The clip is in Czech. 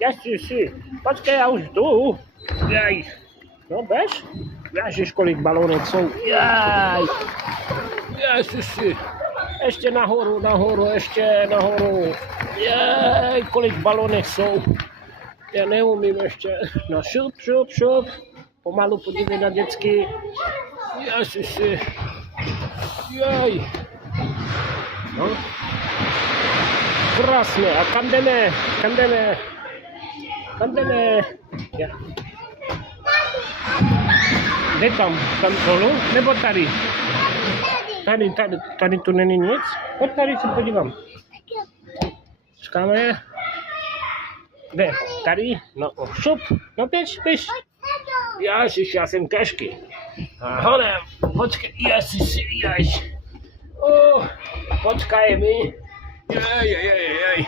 Ježiši, počkej, ja už jdu. Jaj. No bež? Ježiš, kolik balónek jsou. Jaj. Ježiši. Ještě nahoru, ještě nahoru. Jaj, kolik balónek jsou. Já neumím ještě. No šup. Pomalu podívej na dětsky. Ježiši. Jaj. No. Krásně. A kam jdeme? Kam jdeme? Ja. Kde tam? Tam dolů? Nebo tady? Tady tu není nic? Pojď tady se podívám. Čekáme. Kde? Tady? No šup. No běž. Ježiš, já jsem těžký. A honem. Počkej, ježiš. Počkaj mi. Jaj.